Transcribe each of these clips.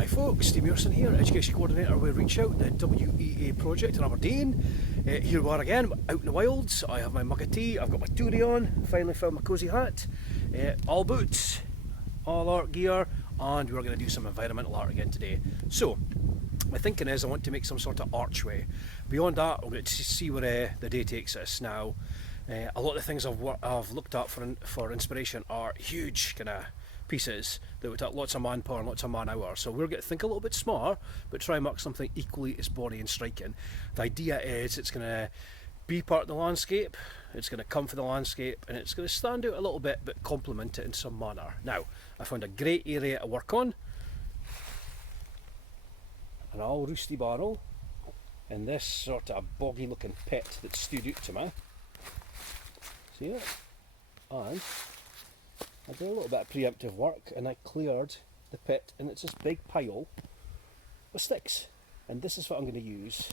Hi folks, Steve Muirson here, Education Coordinator with Reach Out, the WEA project in Aberdeen. Here we are again, out in the wilds. I have my mug of tea, I've got my toorie on, finally found my cosy hat, all boots, all art gear, and we're going to do some environmental art again today. So, my thinking is I want to make some sort of archway. Beyond that, we're going to see where the day takes us. Now, a lot of the things I've looked up for inspiration are huge kind of pieces that would take lots of manpower and lots of man hours. So we're going to think a little bit smaller, but try and make something equally as body and striking. The idea is it's going to be part of the landscape, it's going to come for the landscape, and it's going to stand out a little bit but complement it in some manner. Now, I found a great area to work on. An old roosty barrel in this sort of boggy looking pit that stood out to me. See it? And I did a little bit of preemptive work and I cleared the pit, and it's this big pile of sticks. And this is what I'm going to use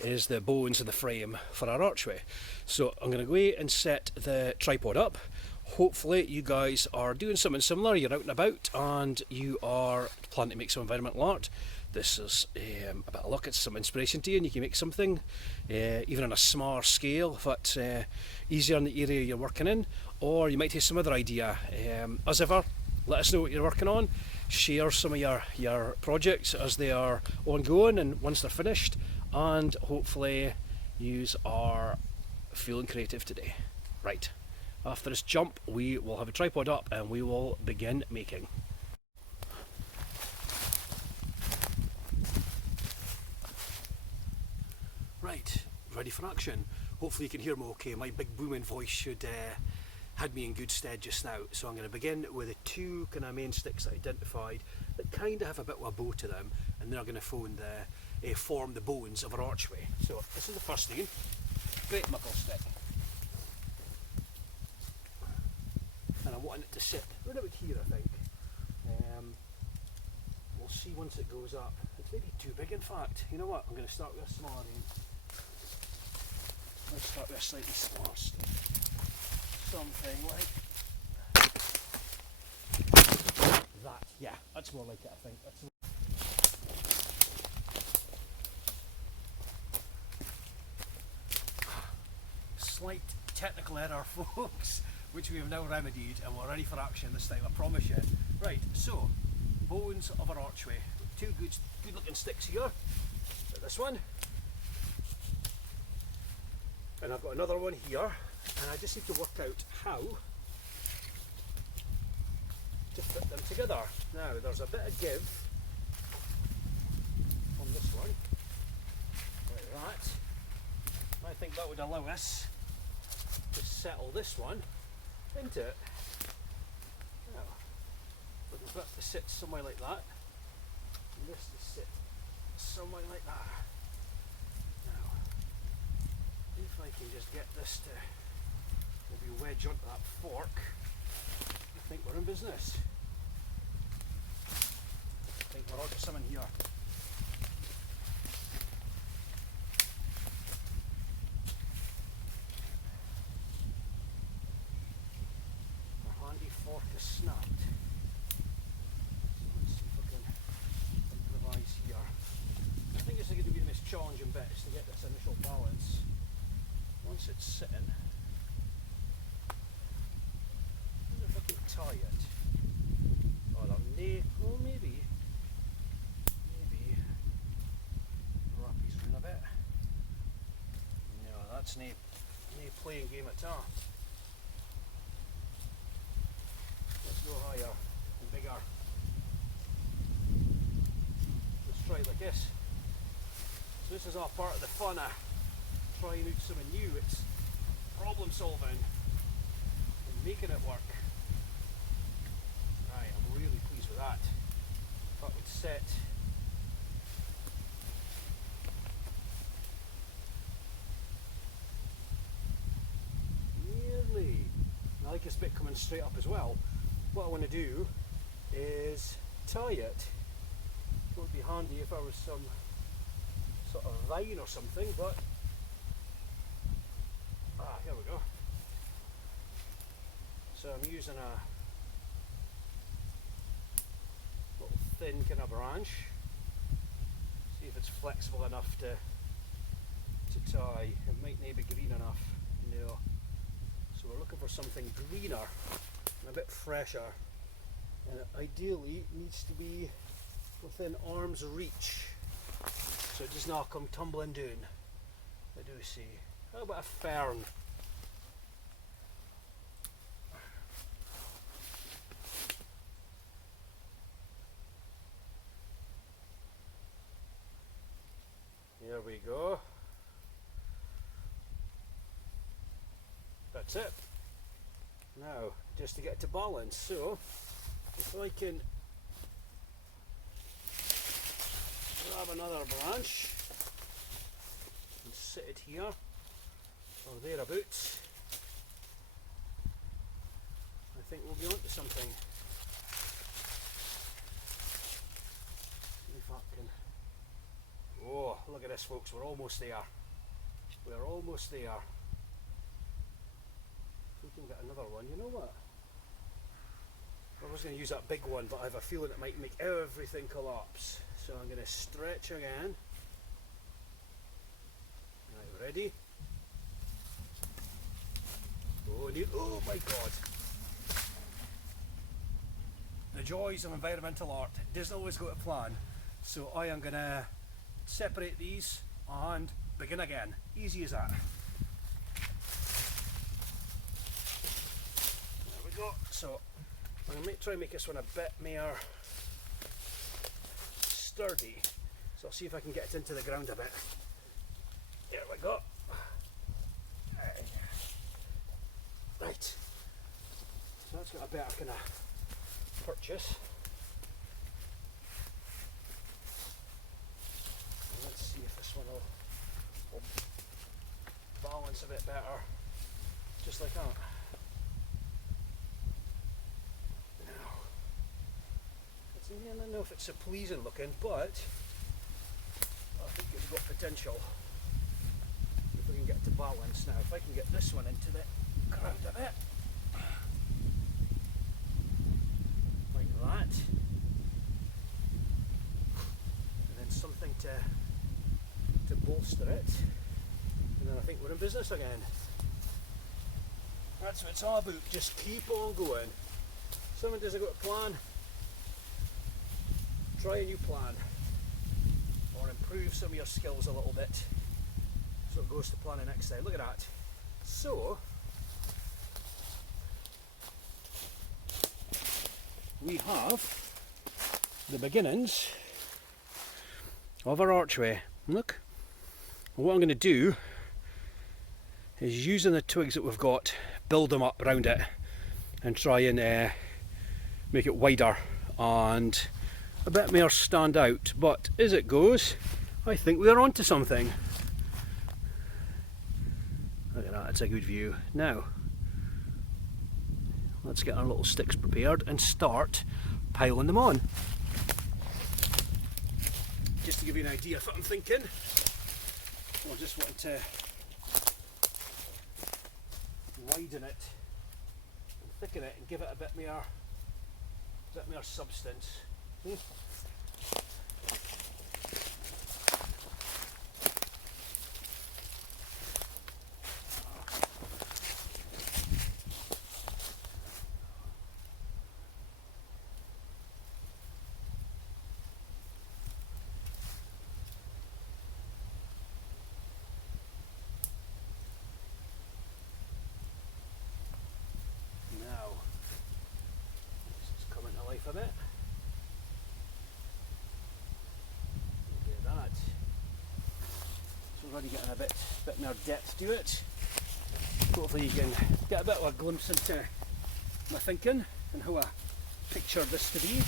is the bones of the frame for our archway. So I'm going to go away and set the tripod up. Hopefully you guys are doing something similar, you're out and about and you are planning to make some environmental art. This is a bit of luck, it's some inspiration to you, and you can make something even on a smaller scale if it's easier in the area you're working in, or you might have some other idea. As ever, let us know what you're working on, share some of your projects as they are ongoing and once they're finished, and hopefully you are feeling creative today. Right, after this jump we will have a tripod up and we will begin making. Right, ready for action. Hopefully you can hear me okay. My big booming voice should had me in good stead just now. So I'm going to begin with the two kind of main sticks I identified that kind of have a bit of a bow to them, and they're going to form the bones of our archway. So this is the first thing. Great muckle stick. And I'm wanting it to sit right about here, I think. We'll see once it goes up. It's maybe too big in fact. You know what, I'm going to start with a smaller one. Let's start with a slightly smaller stick. Something like that. Yeah, that's more like it, I think. Slight technical error, folks, which we have now remedied, and we're ready for action this time, I promise you. Right, so, bones of our archway. Two good looking sticks here. This one. And I've got another one here, and I just need to work out how to fit them together. Now, there's a bit of give on this one, like that. I think that would allow us to settle this one into it. Now, we're going to sit somewhere like that, and this to sit somewhere like that. If I can just get this to maybe wedge onto that fork, I think we're in business. I think we're onto something here. Our handy fork is snapped. So let's see if we can improvise here. I think this is going to be the most challenging bit, is to get this initial balance. Once it's sitting, I wonder if I can tie it. Oh, maybe rappies in a bit. No, that's no playing game at all. Let's go higher and bigger. Let's try it like this. So this is all part of the fun of trying out something new. It's problem solving and making it work. Right, I'm really pleased with that. That would set. Nearly. I like this bit coming straight up as well. What I want to do is tie it. It would be handy if there was some sort of vine or something, but here we go. So I'm using a little thin kind of branch. See if it's flexible enough to tie. It might not be green enough. No. So we're looking for something greener and a bit fresher. And ideally it needs to be within arm's reach, so it does not come tumbling down. I do see. How about a fern? Here we go. That's it. Now, just to get to balance, so if I can grab another branch and sit it here or thereabouts, I think we'll be onto something. See if I can. Oh, look at this, folks, we're almost there. We're almost there. If we can get another one, you know what? I was going to use that big one, but I have a feeling it might make everything collapse. So I'm going to stretch again. Right, ready? Oh my god! The joys of environmental art. It doesn't always go to plan. So I am going to separate these and begin again. Easy as that. There we go. So I'm going to try and make this one a bit more sturdy. So I'll see if I can get it into the ground a bit. There we go. Right. So that's got a better kind of purchase. And let's see if this one will balance a bit better. Just like that. I don't know if it's so pleasing looking, but I think it's got potential if we can get to balance. Now if I can get this one into the ground a bit, like that, and then something to bolster it, and then I think we're in business again. That's what it's all about, just keep on going. Someone doesn't got a plan, try a new plan, or improve some of your skills a little bit so it goes to plan the next time. Look at that. So we have the beginnings of our archway. Look, what I'm going to do is, using the twigs that we've got, build them up around it and try and make it wider and a bit more stand out. But as it goes, I think we're onto something. Look at that, it's a good view. Now let's get our little sticks prepared and start piling them on. Just to give you an idea of what I'm thinking, I just want to widen it and thicken it and give it a bit more substance. Now, this is coming to life a bit. Already getting a bit more depth to it. Hopefully you can get a bit of a glimpse into my thinking and how I pictured this to be.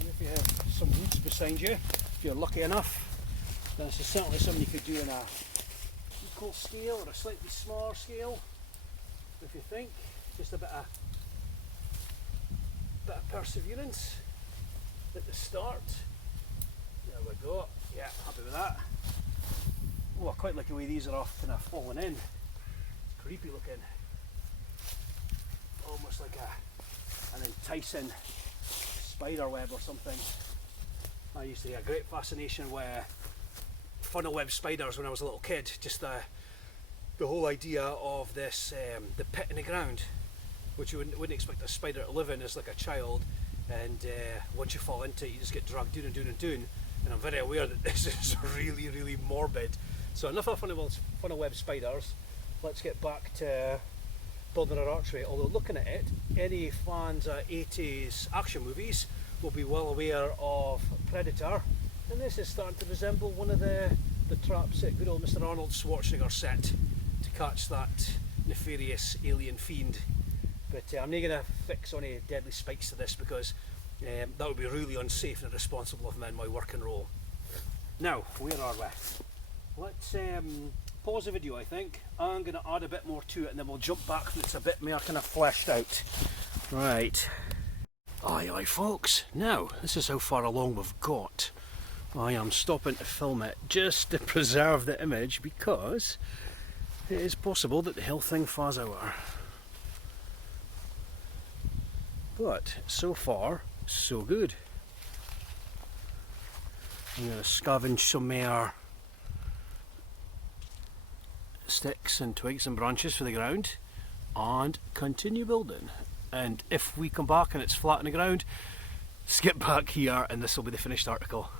And if you have some roots beside you, if you're lucky enough, then this is certainly something you could do in a equal scale or a slightly smaller scale. If you think, just a bit of perseverance at the start. There we go. Yeah, happy with that. Oh, I quite like the way these are off kind of falling in. It's creepy looking. Almost like an enticing spider web or something. I used to have a great fascination with funnel web spiders when I was a little kid. Just the whole idea of this, the pit in the ground, which you wouldn't expect a spider to live in as like a child, and once you fall into it you just get dragged down and down and down, and I'm very aware that this is really, really morbid. So enough of funnel web spiders, let's get back to building our archway. Although looking at it, any fans of 80s action movies will be well aware of Predator, and this is starting to resemble one of the traps that good old Mr. Arnold Schwarzenegger set to catch that nefarious alien fiend. But I'm not going to fix any deadly spikes to this, because that would be really unsafe and irresponsible of me in my working role. Now, where are we? Let's pause the video, I think. I'm going to add a bit more to it and then we'll jump back when it's a bit more kind of fleshed out. Right. Aye folks, now this is how far along we've got. I am stopping to film it just to preserve the image, because it is possible that the whole thing falls out. But so far, so good. I'm going to scavenge some more sticks and twigs and branches for the ground and continue building. And if we come back and it's flat on the ground, skip back here and this will be the finished article.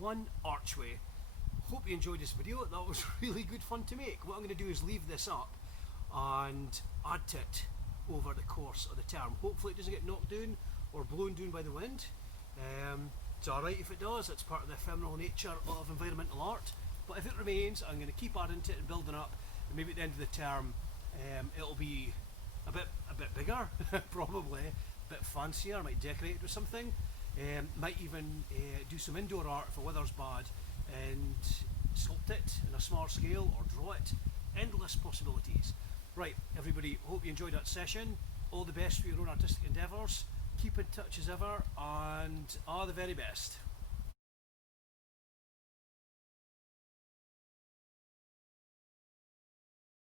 One archway. Hope you enjoyed this video. That was really good fun to make. What I'm going to do is leave this up and add to it over the course of the term. Hopefully it doesn't get knocked down or blown down by the wind. It's alright if it does, it's part of the ephemeral nature of environmental art. But if it remains, I'm going to keep adding to it and building up, and maybe at the end of the term it'll be a bit bigger, probably a bit fancier. I might decorate it with something. Might even do some indoor art if the weather's bad and sculpt it in a small scale or draw it. Endless possibilities. Right, everybody, hope you enjoyed that session. All the best for your own artistic endeavours. Keep in touch as ever, and all the very best.